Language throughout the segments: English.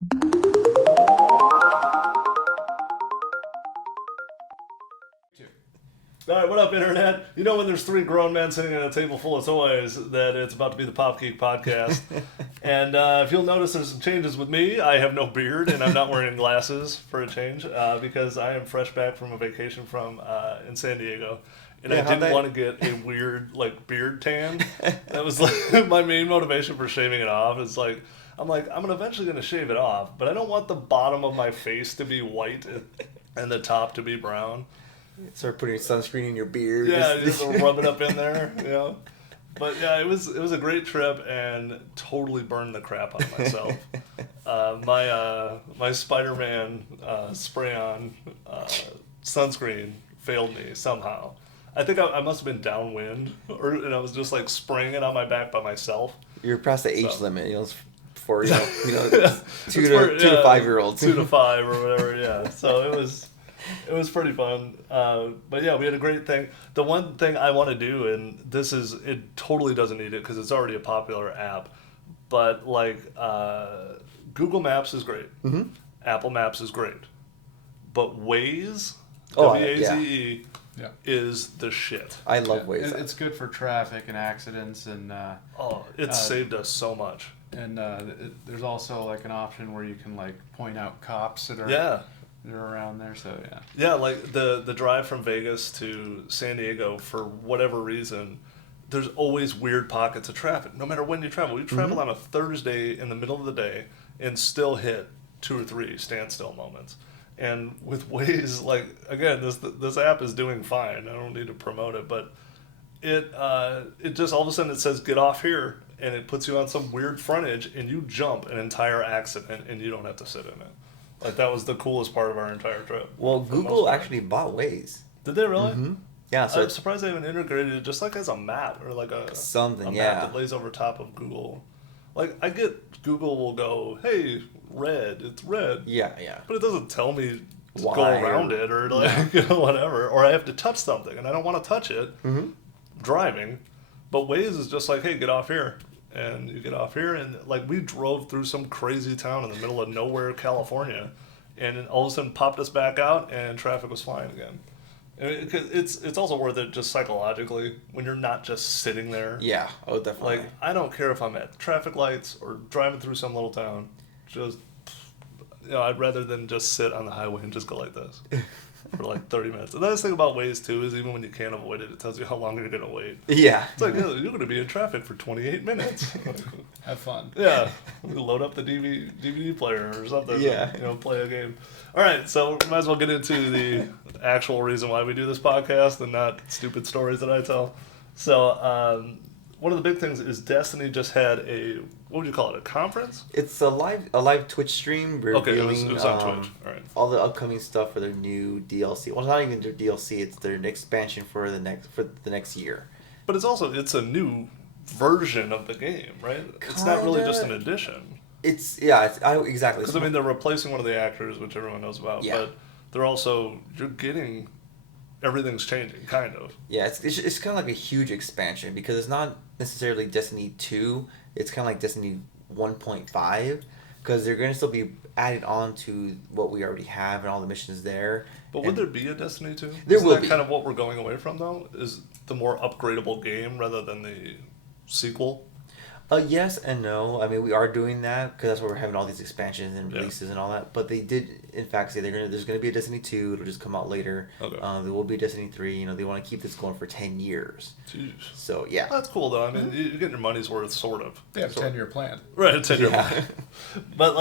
All right, what up, Internet? You know when there's three grown men sitting at a table full of toys that it's about to be the Pop Geek podcast. And if you'll notice there's some changes with me. I have no beard, and I'm not wearing glasses for a change because I am fresh back from a vacation from in San Diego. And I didn't want to get a weird, beard tan. That was, my main motivation for shaving it off. It's I'm eventually going to shave it off, but I don't want the bottom of my face to be white and the top to be brown. Start putting sunscreen in your beard. Yeah, just rub it up in there, But yeah, it was a great trip and totally burned the crap out of myself. My Spider-Man spray-on sunscreen failed me somehow. I think I must have been downwind, and I was just spraying it on my back by myself. You're past the age limit, it's for two to 5 year olds. 2 to 5 or whatever, yeah. So it was pretty fun. But yeah, we had a great thing. The one thing I want to do, and it totally doesn't need it because it's already a popular app, but Google Maps is great. Mm-hmm. Apple Maps is great. But Waze, W-A-Z-E, is the shit. I love Waze. It's good for traffic and accidents. And it's saved us so much. And there's also an option where you can point out cops that are... They're around there, so yeah. Yeah, the drive from Vegas to San Diego, for whatever reason, there's always weird pockets of traffic. No matter when you travel. We traveled on a Thursday in the middle of the day and still hit 2 or 3 standstill moments. And with Waze, again, this app is doing fine. I don't need to promote it, but it just all of a sudden it says get off here, and it puts you on some weird frontage, and you jump an entire accident, and you don't have to sit in it. That was the coolest part of our entire trip. Well, Google actually bought Waze. Did they really? Mm-hmm. Yeah. So I'm surprised they haven't integrated it just as a map or a something. A map that lays over top of Google. I get Google will go, hey, red, it's red. Yeah. But it doesn't tell me to go around it or whatever. Or I have to touch something and I don't want to touch it driving. But Waze is just hey, get off here. And you get off here, and we drove through some crazy town in the middle of nowhere, California, and all of a sudden popped us back out, and traffic was flying again. And it's also worth it just psychologically when you're not just sitting there. Yeah, oh definitely. I don't care if I'm at traffic lights or driving through some little town, just I'd rather than just sit on the highway and just go like this. For 30 minutes. And the nice thing about Waze, too, is even when you can't avoid it, it tells you how long you're going to wait. Yeah. It's you're going to be in traffic for 28 minutes. Have fun. Yeah. Load up the DVD player or something. Yeah. Play a game. All right, so might as well get into the actual reason why we do this podcast and not stupid stories that I tell. So, one of the big things is Destiny just had what would you call it, a conference? It's a live Twitch stream revealing it was on Twitch. All right. All the upcoming stuff for their new DLC. Well, it's not even their DLC; it's their expansion for the next year. But it's a new version of the game, right? It's not really just an addition. Exactly. Because they're replacing one of the actors, which everyone knows about. Yeah. But they're also everything's changing, kind of. Yeah, it's kind of like a huge expansion because it's not necessarily Destiny 2. It's kind of like Destiny 1.5 because they're going to still be added on to what we already have and all the missions there. But would there be a Destiny 2? There will be. Kind of what we're going away from, though? Is the more upgradable game rather than the sequel? Yes and no. I mean, we are doing that because that's where we're having all these expansions and releases and all that. But they did, in fact, say there's going to be a Destiny 2. It'll just come out later. Okay. There will be a Destiny 3. They want to keep this going for 10 years. Jeez. So, yeah. That's cool, though. I mean, you're getting your money's worth, sort of. They have a 10-year plan. Right, a 10-year plan. But,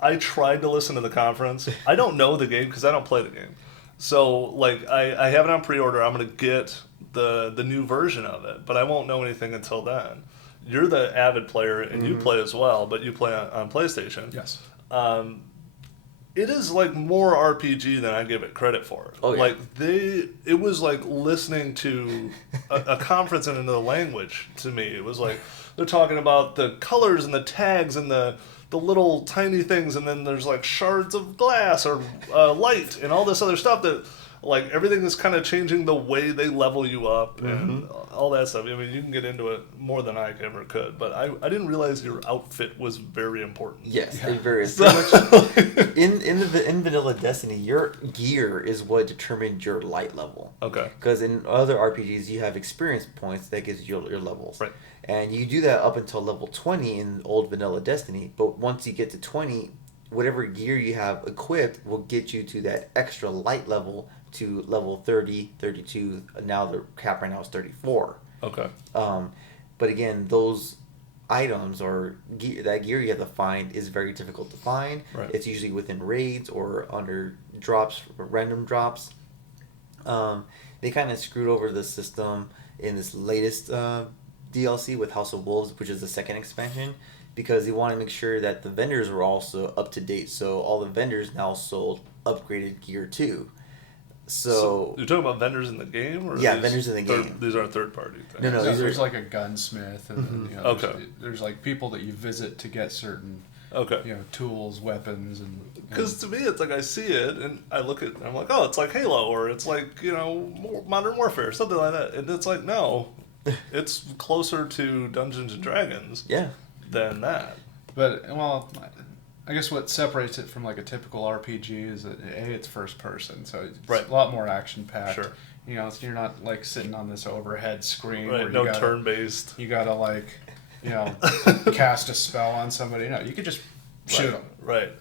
I tried to listen to the conference. I don't know the game because I don't play the game. So, I have it on pre-order. I'm going to get the new version of it. But I won't know anything until then. You're the avid player, and you play as well, but you play on PlayStation. Yes. It is more RPG than I give it credit for. Oh, yeah. It was listening to a conference in another language to me. It was they're talking about the colors and the tags and the little tiny things, and then there's shards of glass or light and all this other stuff that like everything is kind of changing the way they level you up and all that stuff. I mean, you can get into it more than I ever could, but I didn't realize your outfit was very important. Yes, it varies. In vanilla Destiny, your gear is what determined your light level. Okay. Because in other RPGs, you have experience points that gives you your levels. Right. And you do that up until level 20 in old vanilla Destiny. But once you get to 20, whatever gear you have equipped will get you to that extra light level to level 30, 32. Now the cap right now is 34. Okay. But again, those items or that gear you have to find is very difficult to find. Right. It's usually within raids or under drops, random drops. They kind of screwed over the system in this latest DLC with House of Wolves, which is the second expansion, because they want to make sure that the vendors were also up to date. So all the vendors now sold upgraded gear too. So you're talking about vendors in the game, or yeah, vendors in the game. These are third party things. No, there's like a gunsmith, and then, Okay. there's like people that you visit to get certain tools, weapons, and because to me it's like I see it and I look at it and I'm like, oh, it's like Halo, or it's like Modern Warfare, something like that, and it's like, no, it's closer to Dungeons and Dragons than that. But I guess what separates it from like a typical RPG is that it's first person, so it's a lot more action packed. Sure. So you're not like sitting on this overhead screen. Right. Where No turn based. You gotta like, cast a spell on somebody. No, you could just shoot them. Right.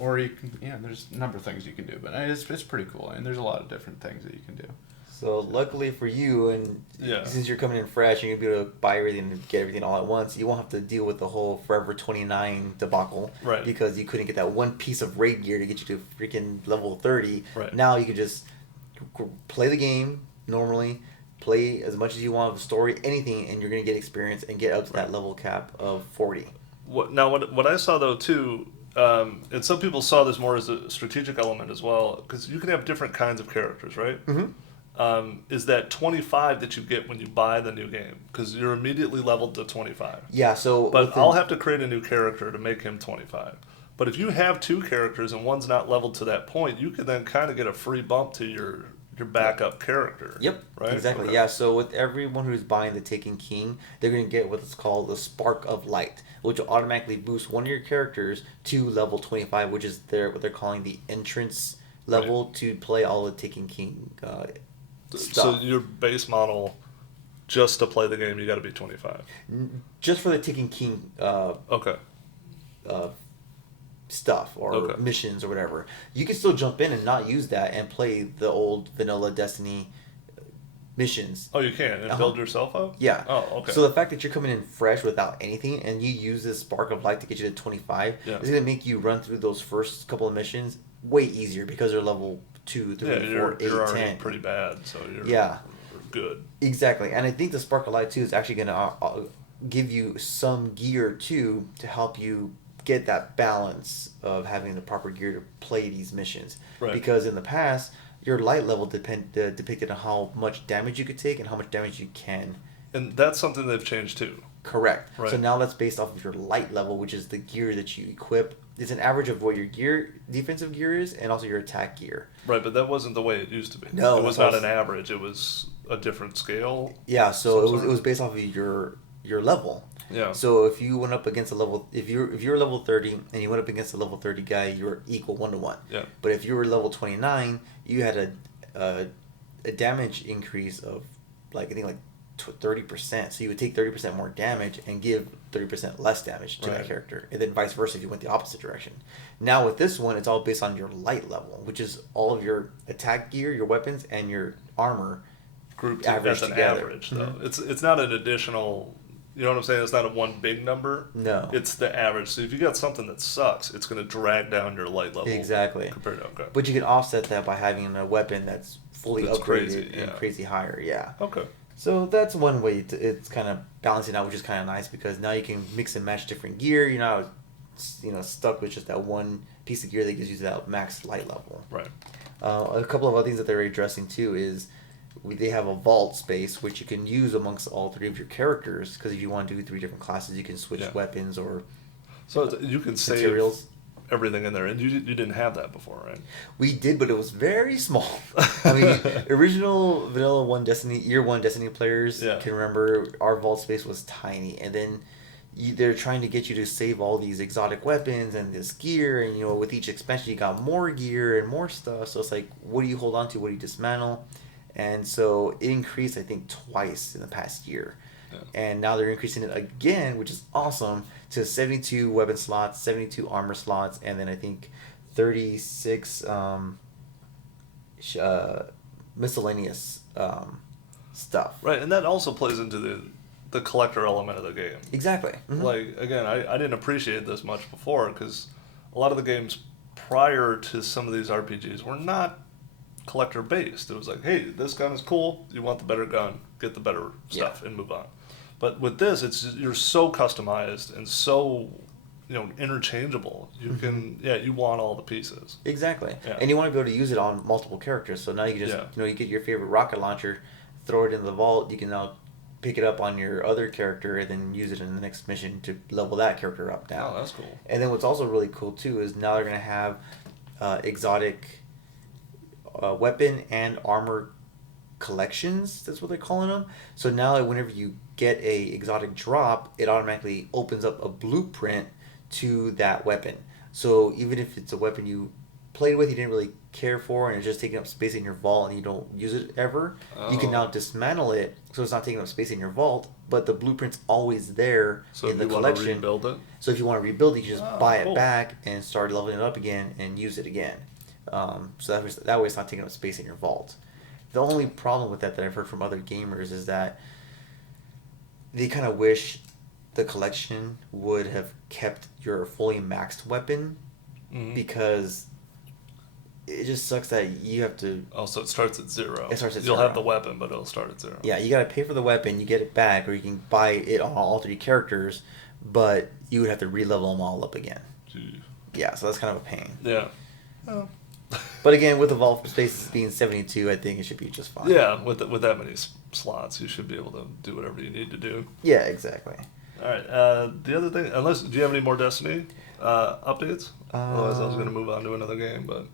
Or you can. There's a number of things you can do, but it's pretty cool, and there's a lot of different things that you can do. So luckily for you, and since you're coming in fresh and you'll be able to buy everything and get everything all at once, you won't have to deal with the whole Forever 29 debacle. Right. Because you couldn't get that one piece of raid gear to get you to freaking level 30. Right. Now you can just play the game normally, play as much as you want of the story, anything, and you're going to get experience and get up to that level cap of 40. What I saw though too, and some people saw this more as a strategic element as well, because you can have different kinds of characters, right? Mm-hmm. Is that 25 that you get when you buy the new game, because you're immediately leveled to 25. Yeah, so... But I'll have to create a new character to make him 25. But if you have two characters and one's not leveled to that point, you can then kind of get a free bump to your backup character. Yep, right? Exactly. Okay. Yeah, so with everyone who's buying the Taken King, they're going to get what's called the Spark of Light, which will automatically boost one of your characters to level 25, which is what they're calling the entrance level to play all the Taken King stuff. So your base model, just to play the game, you got to be 25. Just for the Taken King stuff or missions or whatever. You can still jump in and not use that and play the old vanilla Destiny missions. Oh, you can? And build yourself up? Yeah. Oh, okay. So the fact that you're coming in fresh without anything and you use this Spark of Light to get you to 25 is going to make you run through those first couple of missions way easier because they're level 2, 3, 4, 8, you're already 10. pretty bad, so you're good. Exactly. And I think the Spark of Light, too, is actually going to give you some gear, too, to help you get that balance of having the proper gear to play these missions. Right. Because in the past, your light level depicted on how much damage you could take and how much damage you can. And that's something they've changed, too. Correct. Right. So now that's based off of your light level, which is the gear that you equip. It's an average of what your defensive gear is, and also your attack gear. Right, but that wasn't the way it used to be. No, it was not an average. It was a different scale. Yeah, so it was based off of your level. Yeah. So if you went up against if you're level 30 and you went up against a level 30 guy, you were equal 1-to-1. Yeah. But if you were level 29, you had a damage increase of I think 30%. So you would take 30% more damage and give 30% less damage to that character, and then vice versa if you went the opposite direction. Now with this one, it's all based on your light level, which is all of your attack gear, your weapons, and your armor grouped average as an together. average, though. It's not an additional. You know what I'm saying? It's not a one big number. No. It's the average. So if you got something that sucks, it's going to drag down your light level. Exactly. Compared to But you can offset that by having a weapon that's fully upgraded crazy, and crazy higher. Yeah. Okay. So that's one way it's kind of balancing out, which is kind of nice because now you can mix and match different gear. You're not, stuck with just that one piece of gear that gives you that max light level. Right. A couple of other things that they're addressing too is they have a vault space which you can use amongst all three of your characters, because if you want to do 3 different classes, you can switch weapons or so you can materials. everything in there, and you didn't have that before, right? We did, but it was very small. I mean, original vanilla year one Destiny players can remember our vault space was tiny, and then they're trying to get you to save all these exotic weapons and this gear, and with each expansion you got more gear and more stuff. So it's like, what do you hold on to? What do you dismantle? And so it increased, I think, twice in the past year. Yeah. And now they're increasing it again, which is awesome, to 72 weapon slots, 72 armor slots, and then I think 36 miscellaneous stuff. Right, and that also plays into the collector element of the game. Exactly. Mm-hmm. Like, again, I didn't appreciate this much before, because a lot of the games prior to some of these RPGs were not collector based. It was like, hey, this gun is cool, you want the better gun, get the better stuff and move on. But with this, you're so customized and so interchangeable. You can you want all the pieces. Exactly. Yeah. And you want to be able to use it on multiple characters. So now you can just you get your favorite rocket launcher, throw it in the vault, you can now pick it up on your other character and then use it in the next mission to level that character up now. Oh, that's cool. And then what's also really cool too is now they're going to have exotic weapon and armor collections. That's what they're calling them. So now whenever you get a exotic drop, it automatically opens up a blueprint to that weapon. So even if it's a weapon you played with, you didn't really care for, and it's just taking up space in your vault and you don't use it ever, you can now dismantle it so it's not taking up space in your vault, but the blueprint's always there in the collection. Want to rebuild it? So if you want to rebuild it, you can just buy it back and start leveling it up again and use it again. So that way it's not taking up space in your vault. The only problem with that I've heard from other gamers is that they kind of wish the collection would have kept your fully maxed weapon, because it just sucks that you have to... Oh, so it starts at 0. It starts at 0. You'll have the weapon, but it'll start at 0. Yeah, you got to pay for the weapon, you get it back, or you can buy it on all 3 characters, but you would have to re-level them all up again. Gee. Yeah, so that's kind of a pain. Yeah. Oh. But again, with the vault spaces being 72, I think it should be just fine. Yeah, with that many slots, you should be able to do whatever you need to do. Yeah, exactly. All right. The other thing, do you have any more Destiny updates? Otherwise, I was going to move on to another game, but...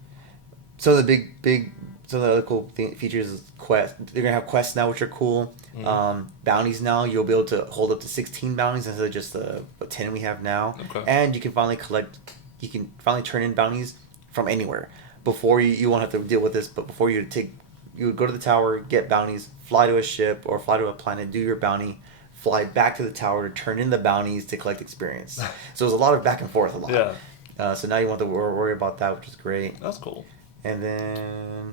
So some of the other cool features is quests. They're going to have quests now, which are cool. Bounties now, you'll be able to hold up to 16 bounties instead of just the 10 we have now. Okay. And you can finally turn in bounties from anywhere. Before you won't have to deal with this, but before you would go to the tower, get bounties, fly to a ship or fly to a planet, do your bounty, fly back to the tower to turn in the bounties to collect experience. So there's a lot of back and forth, Yeah. So now you won't have to worry about that, which is great. That's cool. And then,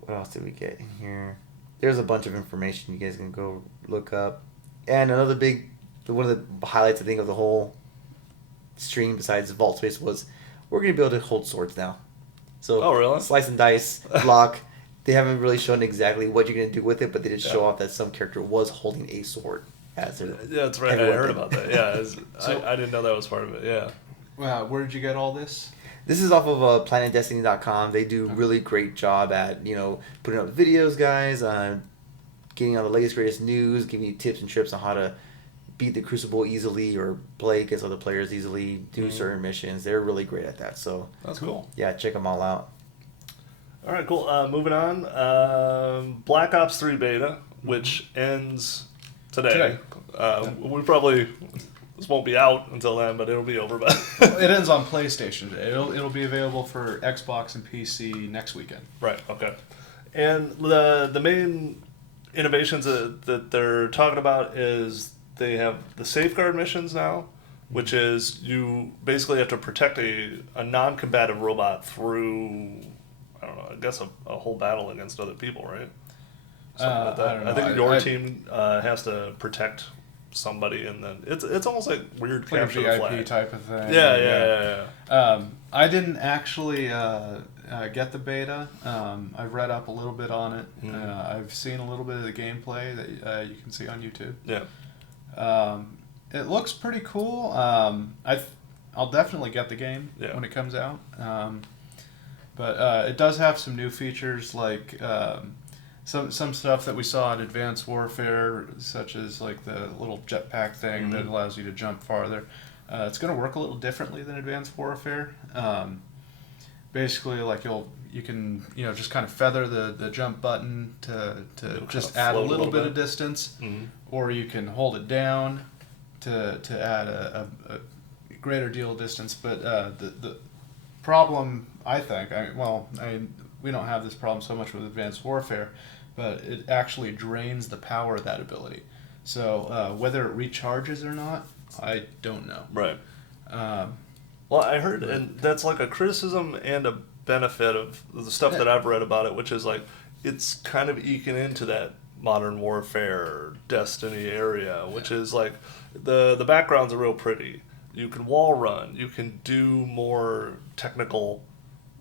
what else did we get in here? There's a bunch of information you guys can go look up. And another one of the highlights, I think, of the whole stream besides Vault Space was we're going to be able to hold swords now. So, really? Slice and dice, block. They haven't really shown exactly what you're going to do with it, but they did show off that some character was holding a sword as their that's right. I heard about that. Yeah, I didn't know that was part of it. Yeah. Wow, where did you get all this? This is off of planetdestiny.com. They do a really great job at putting up videos, guys, getting on the latest greatest news, giving you tips and tricks on how to beat the Crucible easily or play against other players easily, do certain missions. They're really great at that. So that's cool. Yeah, check them all out. All right, cool. Moving on. Black Ops 3 beta, which ends today. We probably... This won't be out until then, but it'll be over by... It ends on PlayStation today. It'll be available for Xbox and PC next weekend. Right, okay. And the main innovations that they're talking about is they have the safeguard missions now, which is you basically have to protect a non-combative robot through, I don't know, I guess a whole battle against other people, right? Something like that. I don't know. I think your team has to protect somebody, and then it's almost like weird like capture a the flag type of thing. Yeah. I didn't actually get the beta. I've read up a little bit on it. I've seen a little bit of the gameplay that you can see on YouTube. Yeah. It looks pretty cool. I'll definitely get the game when it comes out. But it does have some new features like some stuff that we saw in Advanced Warfare, such as like the little jetpack thing that allows you to jump farther. it's going to work a little differently than Advanced Warfare. Basically, like you can just kind of feather the jump button to just add a little bit of distance, or you can hold it down to add a greater deal of distance. But the problem, I think, we don't have this problem so much with Advanced Warfare, but it actually drains the power of that ability. So whether it recharges or not, I don't know. Right. Well, I heard, and that's like a criticism and a benefit of the stuff that I've read about it, which is like it's kind of eking into that Modern Warfare, Destiny area, which is like the backgrounds are real pretty. You can wall run. You can do more technical,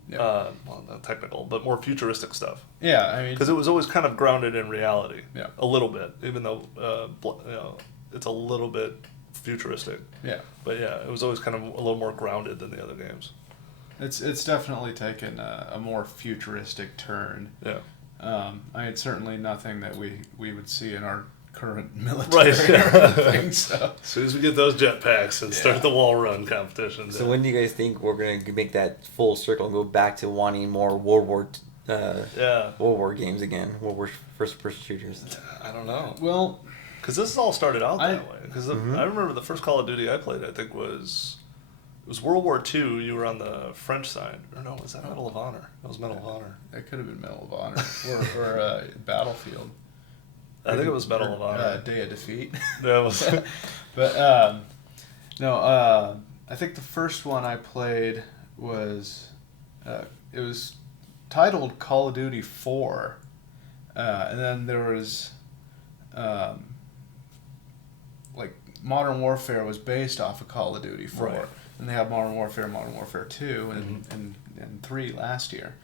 well, not technical, but more futuristic stuff. Yeah, I mean, because it was always kind of grounded in reality. Yeah. A little bit, even though it's a little bit futuristic. Yeah. But yeah, it was always kind of a little more grounded than the other games. It's definitely taken a more futuristic turn. Yeah. I mean, certainly nothing that we would see in our current military Right. or anything. So As soon as we get those jetpacks and start the wall run competition. So when do you guys think we're going to make that full circle and go back to wanting more World War games again? World War first shooters. I don't know. well, Because this all started out that way. Because I remember the first Call of Duty I played, I think it was World War II. You were on the French side. Or no, was that Medal of Honor? That was Medal of Honor. it could have been Medal of Honor or Battlefield. I think it was Medal of Honor. Day of Defeat. Yeah, it was. But no, I think the first one I played was it was titled Call of Duty 4, and then there was like Modern Warfare was based off of Call of Duty 4, Right. and they have Modern Warfare 2, and 3 last year.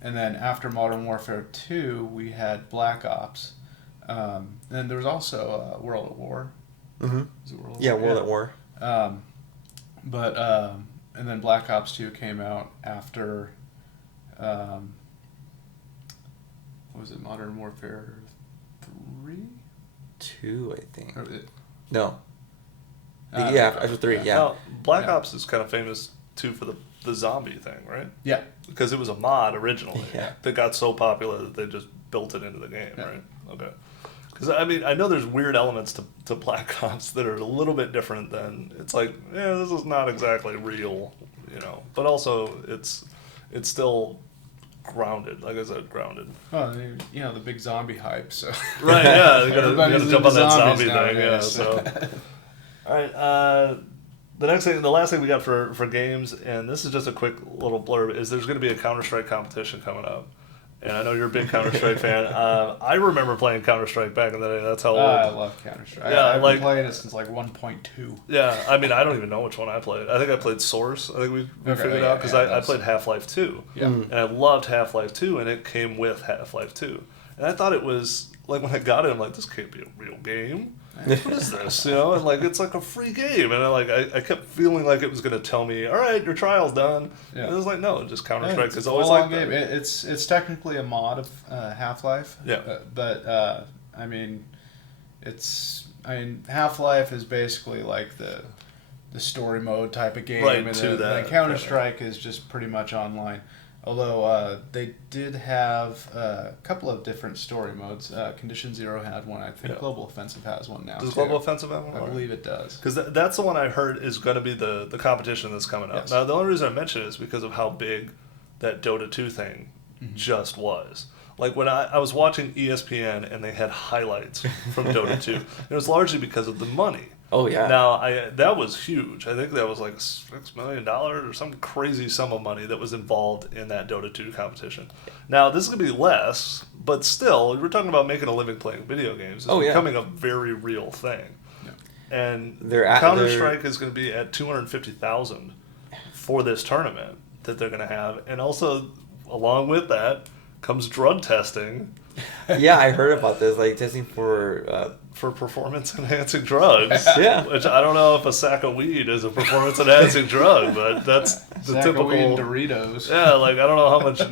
And then after Modern Warfare 2, we had Black Ops. And there was also World at War. Mm-hmm. Was it World at Yeah, War? World at War. And then Black Ops 2 came out after, what was it, Modern Warfare 3? 2, I think. Or No. Yeah, after 3, yeah. Now, Black Ops is kind of famous, too, for the zombie thing, right? Yeah. Because it was a mod originally Yeah. that got so popular that they just built it into the game, Yeah. right? Okay. Because, I mean, I know there's weird elements to Black Ops that are a little bit different than, it's like, yeah, this is not exactly real, but also it's still grounded, like I said, grounded. Oh, the big zombie hype, so. Right, yeah, you gotta Everybody's jump on into that zombies zombie thing, yeah, nowadays. so. All right, the last thing we got for games, and this is just a quick little blurb, is there's going to be a Counter-Strike competition coming up. And I know you're a big Counter-Strike fan. I remember playing Counter-Strike back in the day. That's how old. I love Counter-Strike. Yeah, I've been playing it since like 1.2. Yeah, I mean, I don't even know which one I played. I think I played Source. I think we figured out, because I played Half-Life 2. Yeah. And I loved Half-Life 2, and it came with Half-Life 2. And I thought it was, like, when I got it, I'm like, this can't be a real game. What is this? And like, it's like a free game. And I kept feeling like it was going to tell me, all right, your trial's done. Yeah. And it was like, no, just Counter-Strike It's is a always full-on like game. that. It's technically a mod of Half-Life. Yeah. But I mean, Half-Life is basically like the story mode type of game, Right, and to then that, Counter-Strike is just pretty much online. Although they did have a couple of different story modes. Condition Zero had one. I think Global Offensive has one now. Does too. Global Offensive have one? I believe it does. Because that's the one I heard is going to be the competition that's coming up. Yes. Now, the only reason I mention it is because of how big that Dota 2 thing just was. Like, when I was watching ESPN and they had highlights from Dota 2, it was largely because of the money. Oh, yeah. Now, that was huge. I think that was like $6 million or some crazy sum of money that was involved in that Dota 2 competition. Now, this is going to be less, but still, we're talking about making a living playing video games. It's becoming a very real thing. Yeah. And Counter-Strike is going to be at $250,000 for this tournament that they're going to have. And also, along with that, comes drug testing. Yeah, I heard about this, like testing for performance-enhancing drugs. Yeah. Which I don't know if a sack of weed is a performance-enhancing drug, but that's the typical Doritos. Yeah, like I don't know how much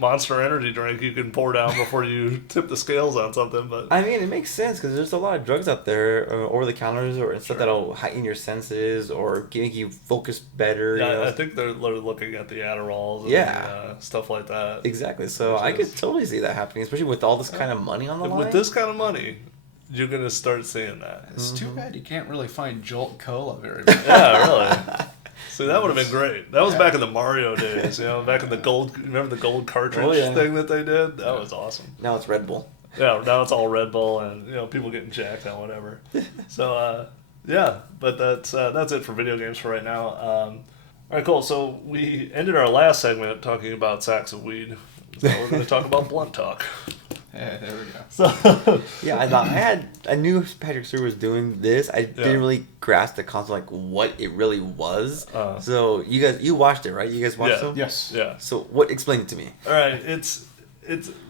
Monster Energy drink you can pour down before you tip the scales on something, but I mean, it makes sense because there's a lot of drugs out there over the counters or stuff that'll heighten your senses or make you focus better. Yeah, I think they're looking at the Adderalls and stuff like that. Exactly. So I could totally see that happening, especially with all this kind of money on the line. With this kind of money, you're gonna start seeing that. It's too bad you can't really find Jolt Cola very much. Yeah, really. See, that would have been great. That was back in the Mario days, back in the gold. Remember the gold cartridge thing that they did? That was awesome. Now it's Red Bull. Yeah, now it's all Red Bull and people getting jacked on whatever. So but that's it for video games for right now. All right, cool. So we ended our last segment talking about sacks of weed. So we're going to talk about blunt talk. Yeah, there we go. So I knew Patrick Stewart was doing this. I didn't really grasp the concept, like what it really was. So you watched it, right? You guys watched it? Yes. Yeah. So explain it to me. All right, it's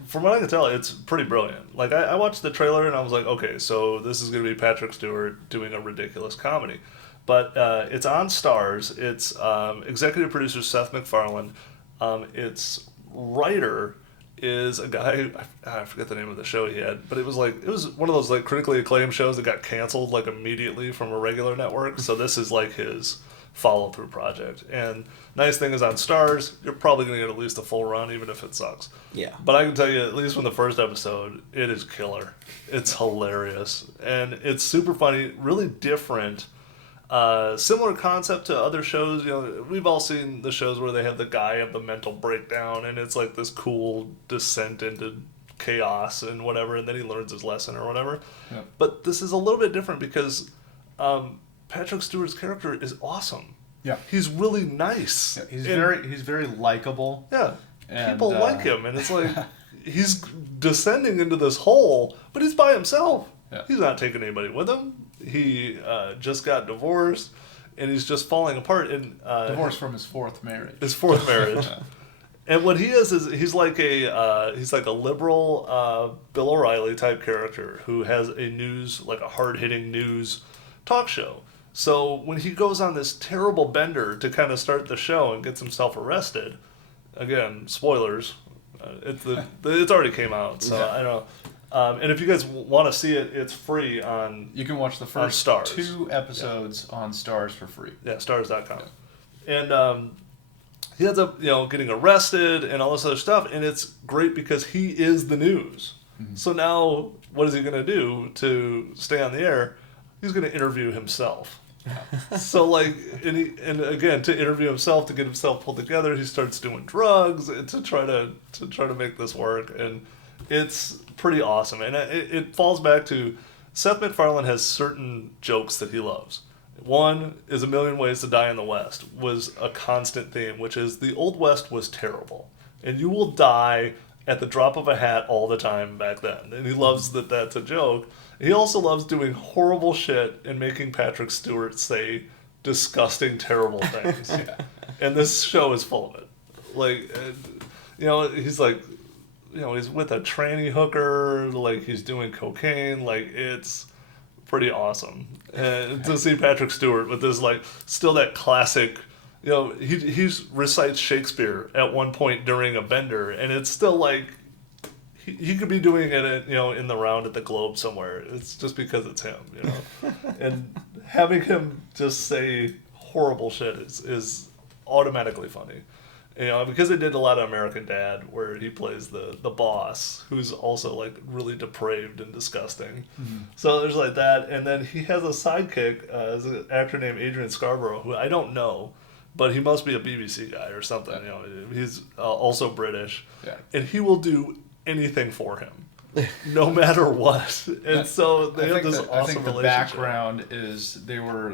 from what I can tell, it's pretty brilliant. Like I watched the trailer and I was like, okay, so this is going to be Patrick Stewart doing a ridiculous comedy, but it's on Starz. It's executive producer Seth MacFarlane. Its writer is a guy, I forget the name of the show he had, but it was one of those like critically acclaimed shows that got canceled like immediately from a regular network. So this is like his follow-through project. And nice thing is on Starz, you're probably going to get at least a full run, even if it sucks. Yeah. But I can tell you, at least from the first episode, it is killer. It's hilarious. And it's super funny, really different. Similar concept to other shows. We've all seen the shows where they have the guy have the mental breakdown, and it's like this cool descent into chaos and whatever, and then he learns his lesson or whatever. Yep. But this is a little bit different because Patrick Stewart's character is awesome. Yeah, he's really nice. Yeah, he's very likable. Yeah, and, people like him, and it's like he's descending into this hole, but he's by himself. Yeah. He's not taking anybody with him. He just got divorced, and he's just falling apart. And divorced from his fourth marriage. And what he is he's like a liberal Bill O'Reilly type character who has a hard hitting news talk show. So when he goes on this terrible bender to kind of start the show and gets himself arrested, again, spoilers, it's already came out, so I don't know. And if you guys want to see it, it's free on. You can watch the first Starz. 2 episodes on Starz for free. Yeah, Starz.com. Yeah. And he ends up, getting arrested and all this other stuff, and it's great because he is the news. Mm-hmm. So now, what is he going to do to stay on the air? He's going to interview himself. So and again, to interview himself, to get himself pulled together, he starts doing drugs to try to make this work, and it's pretty awesome. And it falls back to Seth MacFarlane has certain jokes that he loves. One is A Million Ways to Die in the West was a constant theme, which is the Old West was terrible, and you will die at the drop of a hat all the time back then. And he loves that that's a joke. He also loves doing horrible shit and making Patrick Stewart say disgusting, terrible things. Yeah. And this show is full of it. He's he's with a tranny hooker, he's doing cocaine, it's pretty awesome. And to see Patrick Stewart with this, still that classic, he recites Shakespeare at one point during a bender, and it's still he could be doing it in the round at the Globe somewhere. It's just because it's him, and having him just say horrible shit is automatically funny. Because they did a lot of American Dad, where he plays the boss, who's also really depraved and disgusting. Mm-hmm. So there's that, and then he has a sidekick, as an actor named Adrian Scarborough, who I don't know, but he must be a BBC guy or something. He's also British, and he will do anything for him, no matter what. And so they have this awesome relationship. I think the background is they were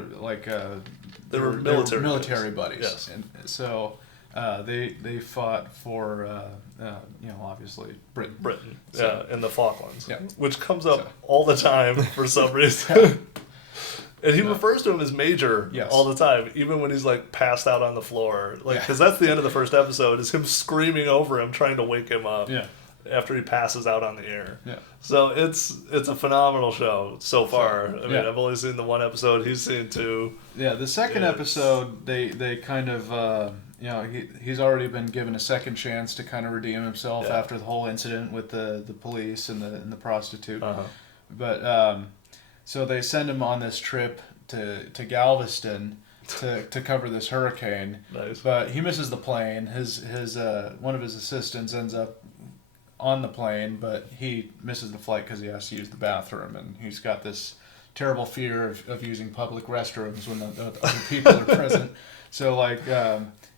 they were military buddies. Yes. And so they fought for obviously Britain. So, in the Falklands, which comes up all the time for some reason. And he refers to him as Major all the time, even when he's passed out on the floor. Because that's the end of the first episode, is him screaming over him, trying to wake him up after he passes out on the air. Yeah. So it's a phenomenal show so far. I've only seen the one episode. He's seen 2. Yeah, the second episode, they kind of he's already been given a second chance to kind of redeem himself after the whole incident with the police and the prostitute. But so they send him on this trip to Galveston to cover this hurricane. Nice. But he misses the plane. His one of his assistants ends up on the plane, but he misses the flight because he has to use the bathroom, and he's got this terrible fear of using public restrooms when the other people are present. So like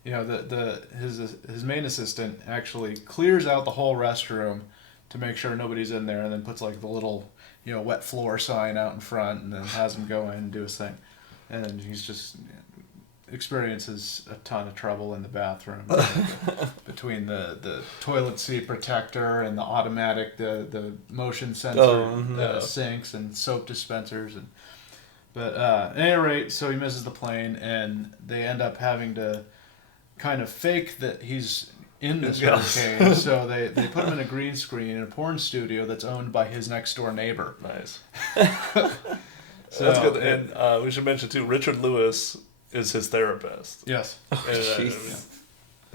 his main assistant actually clears out the whole restroom to make sure nobody's in there, and then puts like the little wet floor sign out in front, and then has him go in and do his thing, and then he's just experiences a ton of trouble in the bathroom between the toilet seat protector and the automatic the motion sensor sinks and soap dispensers but at any rate, so he misses the plane, and they end up having to kind of fake that he's in this hurricane. So they put him in a green screen in a porn studio that's owned by his next door neighbor. Nice. So that's good. And we should mention too, Richard Lewis is his therapist. Yes. And,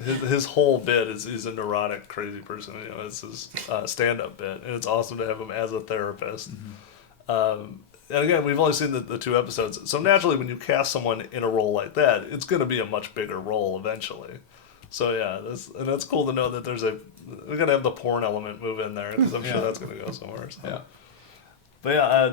his whole bit is he's a neurotic, crazy person. It's his stand-up bit, and it's awesome to have him as a therapist. And again, we've only seen the 2 episodes, so naturally, when you cast someone in a role like that, it's going to be a much bigger role eventually. So yeah, that's cool to know that we're going to have the porn element move in there, because I'm sure that's going to go somewhere. So. Yeah. But yeah,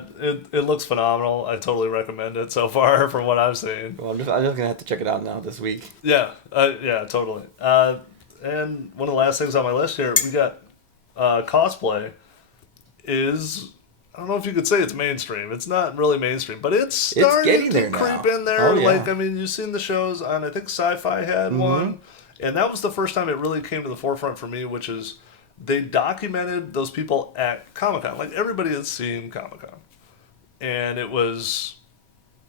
it looks phenomenal. I totally recommend it so far from what I've seen. Well, I'm just gonna have to check it out now this week. Yeah, totally. And one of the last things on my list here, we got Cosplay. I don't know if you could say it's mainstream. It's not really mainstream, but it's starting to creep in there. Oh, yeah. Like, I mean, you've seen the shows on, I think Sci-Fi had one, and that was the first time it really came to the forefront for me, which is they documented those people at Comic-Con. Like, everybody had seen Comic-Con. And it was,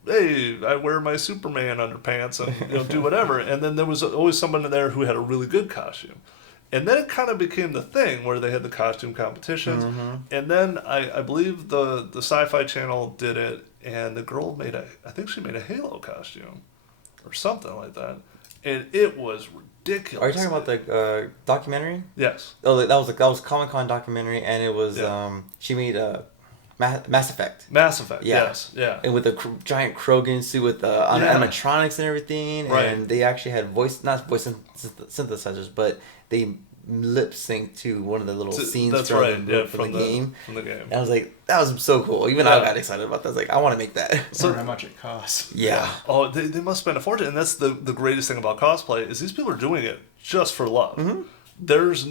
hey, I wear my Superman underpants and do whatever. And then there was always someone there who had a really good costume. And then it kind of became the thing where they had the costume competitions. And then I believe the Sci-Fi Channel did it, and the girl I think she made a Halo costume or something like that. And it was ridiculous. Are you talking about the documentary? Yes. Oh, that was Comic-Con documentary, and it was she made Mass Effect. Mass Effect. Yes. Yeah. And with a giant Krogan suit with animatronics and everything, and they actually had not voice synthesizers, but they lip synced to one of the little scenes from the game. From the game. And I was like, that was so cool. Even I got excited about that. I was like, I want to make that. So how much it costs. Yeah. Oh, they must spend a fortune. And that's the greatest thing about cosplay is these people are doing it just for love. There's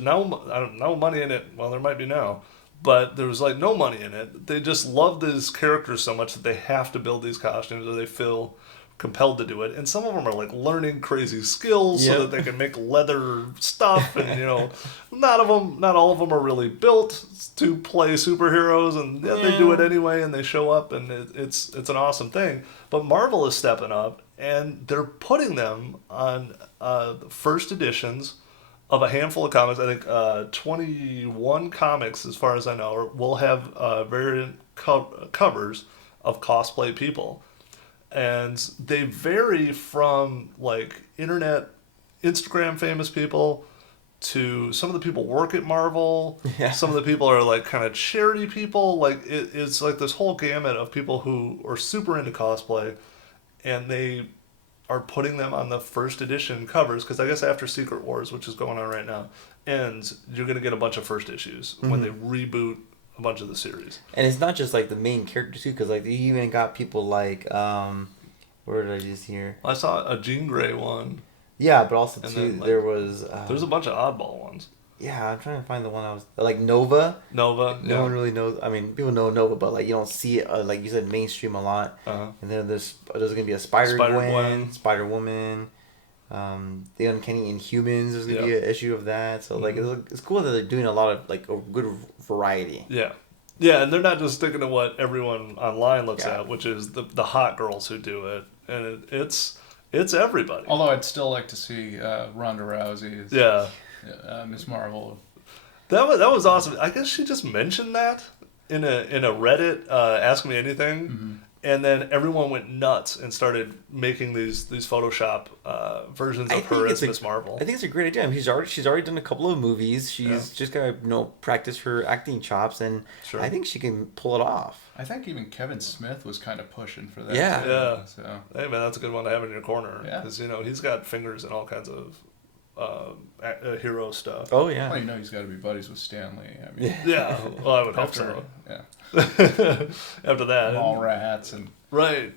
no money in it. Well, there might be now. But there's like no money in it. They just love these characters so much that they have to build these costumes, or they feel compelled to do it. And some of them are like learning crazy skills so that they can make leather stuff. And not all of them are really built to play superheroes, and they do it anyway, and they show up, and it's an awesome thing. But Marvel is stepping up, and they're putting them on the first editions of a handful of comics. I think 21 comics, as far as I know, will have variant covers of cosplay people. And they vary from like Instagram famous people to some of the people work at Marvel. Yeah. Some of the people are like kind of charity people. Like it's like this whole gamut of people who are super into cosplay, and they are putting them on the first edition covers, because I guess after Secret Wars, which is going on right now, ends, you're going to get a bunch of first issues when they reboot a bunch of the series. And it's not just like the main characters too, because like you even got people like where did I just hear? I saw a Jean Grey one. Yeah, but also and too then, there was there's a bunch of oddball ones. Yeah, I'm trying to find the one I was like Nova. No one really knows. I mean, people know Nova, but like you don't see it like you said mainstream a lot. And then there's gonna be a Spider-Gwen, Spider-Woman. The Uncanny Inhumans, there's gonna be an issue of that. So like it's cool that they're doing a lot of like a good variety. Yeah, and they're not just sticking to what everyone online looks at, which is the hot girls who do it, and it's everybody. Although I'd still like to see Ronda Rousey as Miss Marvel. That was awesome. I guess she just mentioned that in a Reddit Ask Me Anything, And then everyone went nuts and started making these Photoshop versions of her as Miss Marvel. I think it's a great idea. I mean, she's already done a couple of movies. She's just got to practice her acting chops, and I think she can pull it off. I think even Kevin Smith was kind of pushing for that. Yeah. Too, yeah. So. Hey man, that's a good one to have in your corner. Yeah. Because he's got fingers in all kinds of hero stuff. Oh yeah. Well, he's got to be buddies with Stan Lee. I mean, Yeah. Well, I would hope so. Yeah. After that. Mallrats and right.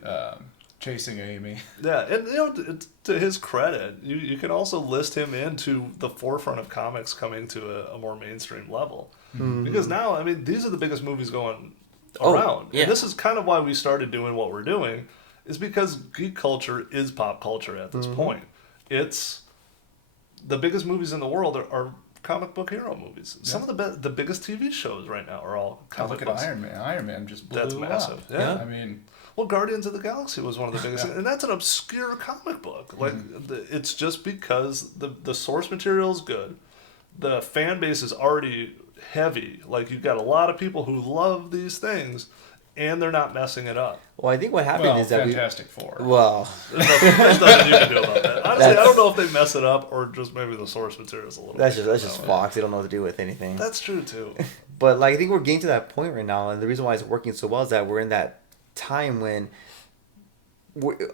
Chasing Amy. Yeah, and to his credit, you can also list him into the forefront of comics coming to a more mainstream level. Mm-hmm. Because now, I mean, these are the biggest movies going around. Yeah. And this is kind of why we started doing what we're doing, is because geek culture is pop culture at this point. It's the biggest movies in the world are comic book hero movies. Yeah. Some of the biggest TV shows right now are all comic books. Look at Iron Man. Iron Man just blew That's massive. up. Yeah. I mean... Well, Guardians of the Galaxy was one of the biggest, and that's an obscure comic book. Like, it's just because the source material is good, the fan base is already heavy. Like, you've got a lot of people who love these things, and they're not messing it up. Well, I think what happened is that Fantastic Four. Well, there's nothing you can do about that. Honestly, I don't know if they mess it up or just maybe the source material is a little. That's just Fox. They don't know what to do with anything. That's true too. But like, I think we're getting to that point right now, and the reason why it's working so well is that we're in that time when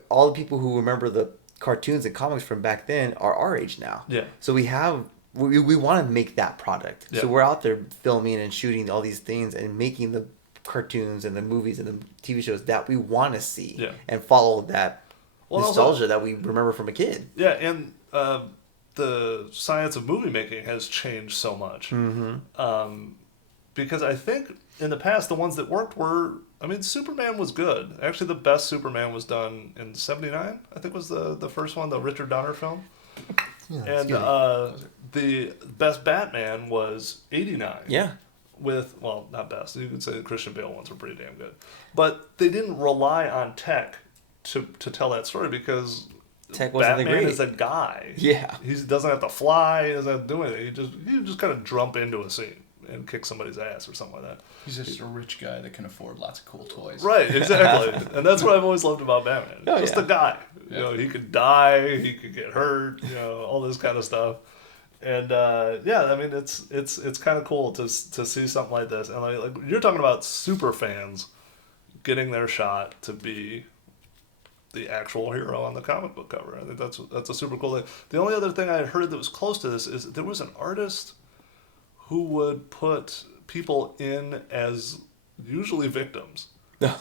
all the people who remember the cartoons and comics from back then are our age now. Yeah. So we want to make that product. Yeah. So we're out there filming and shooting all these things and making the cartoons and the movies and the TV shows that we want to see and follow that nostalgia that we remember from a kid. Yeah, and the science of movie making has changed so much. Mm-hmm. Because I think in the past, the ones that worked were, I mean, Superman was good. Actually, the best Superman was done in '79, I think was the first one, the Richard Donner film. Yeah, and the best Batman was '89. Yeah. With, well, not best. You could say the Christian Bale ones were pretty damn good. But they didn't rely on tech to tell that story because tech wasn't Batman is a guy. Yeah. He doesn't have to fly. He doesn't have to do anything. You just kind of jump into a scene and kick somebody's ass or something like that. He's just a rich guy that can afford lots of cool toys. Right, exactly. And that's what I've always loved about Batman. Just a guy. Yeah. You know, he could die, he could get hurt, all this kind of stuff. And I mean, it's kind of cool to see something like this. And like you're talking about super fans getting their shot to be the actual hero on the comic book cover. I think that's a super cool thing. The only other thing I had heard that was close to this is there was an artist who would put people in as usually victims.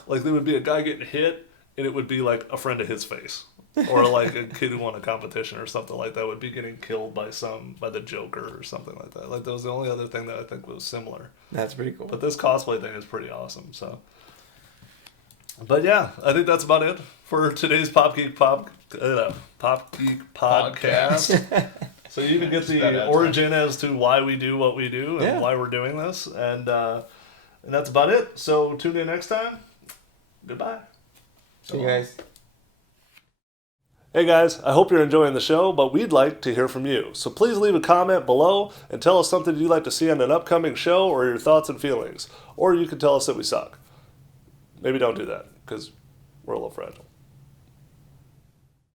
Like there would be a guy getting hit, and it would be like a friend of his face, or like a kid who won a competition or something like that would be getting killed by the Joker or something like that. Like that was the only other thing that I think was similar. That's pretty cool. But this cosplay thing is pretty awesome. So, but yeah, I think that's about it for today's Pop Geek podcast. So you can get the origin as to why we do what we do and why we're doing this, and that's about it. So tune in next time. Goodbye. See you guys. Hey guys, I hope you're enjoying the show, but we'd like to hear from you. So please leave a comment below and tell us something you'd like to see on an upcoming show or your thoughts and feelings. Or you can tell us that we suck. Maybe don't do that, because we're a little fragile.